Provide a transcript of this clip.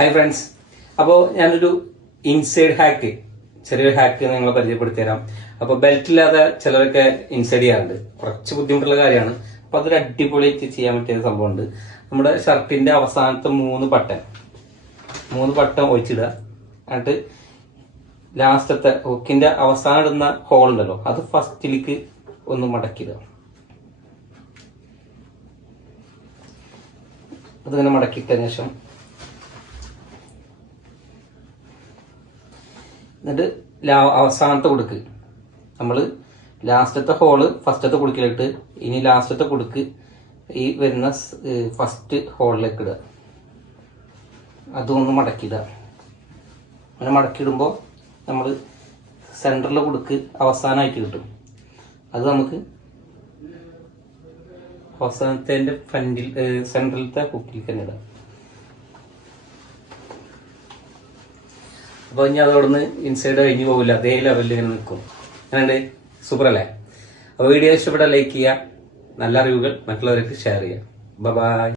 Hi friends, അപ്പോൾ ഞാനൊരു inside hack, ചെറിയൊരു ഹാക്ക് നിങ്ങളെ പരിചയപ്പെടുത്തി തരാം. അപ്പോൾ ബെൽറ്റ് ഇല്ലാതെ ചിലരൊക്കെ ഇൻസൈഡ് ചെയ്യാറുണ്ട്. കുറച്ച് ബുദ്ധിമുട്ടുള്ള കാര്യമാണ്. അപ്പോൾ അതൊരു അടിപൊളിയായിട്ട് ചെയ്യാൻ പറ്റിയ സംഭവമുണ്ട്. നമ്മുടെ ഷർട്ടിന്റെ അവസാനത്തെ മൂന്ന് ബട്ടൺ ഒഴിച്ചിടുക. എന്നിട്ട് ലാസ്റ്റത്തെ ഹുക്കിന്റെ അവസാനം ഇടുന്ന ഹോൾ ഉണ്ടല്ലോ, അത് ഫസ്റ്റിലേക്ക് ഒന്ന് മടക്കിടുക. അതിങ്ങനെ മടക്കിയിട്ടതിന് ശേഷം എന്നിട്ട് അവസാനത്തെ കുടുക്ക് നമ്മൾ ലാസ്റ്റത്തെ ഹോള് ഫസ്റ്റത്തെ കുടുക്കിലിട്ട് ഇനി ലാസ്റ്റത്തെ കുടുക്ക് ഈ വരുന്ന ഫസ്റ്റ് ഹോളിലേക്ക് ഇടുക. അതൊന്ന് മടക്കിയിടുക. അങ്ങനെ മടക്കിയിടുമ്പോൾ നമ്മൾ സെൻറ്ററിലെ കുടുക്ക് അവസാനമായിട്ട് കിട്ടും. അത് നമുക്ക് അവസാനത്തെ ഫ്രണ്ടിൽ സെൻട്രലത്തെ ഹുക്കിൽ തന്നെ ഇടാം. അപ്പോൾ ഇനി അതോടൊന്ന് ഇൻസൈഡ് കഴിഞ്ഞ് പോകില്ല, അതേ ലെവലിൽ ഇങ്ങനെ നിൽക്കും. അങ്ങനെ സൂപ്പർ അല്ലേ? അപ്പോൾ വീഡിയോ ഇഷ്ടപ്പെട്ടാൽ ലൈക്ക് ചെയ്യുക, നല്ല അറിവുകൾ മറ്റുള്ളവർക്ക് ഷെയർ ചെയ്യുക. ബൈ.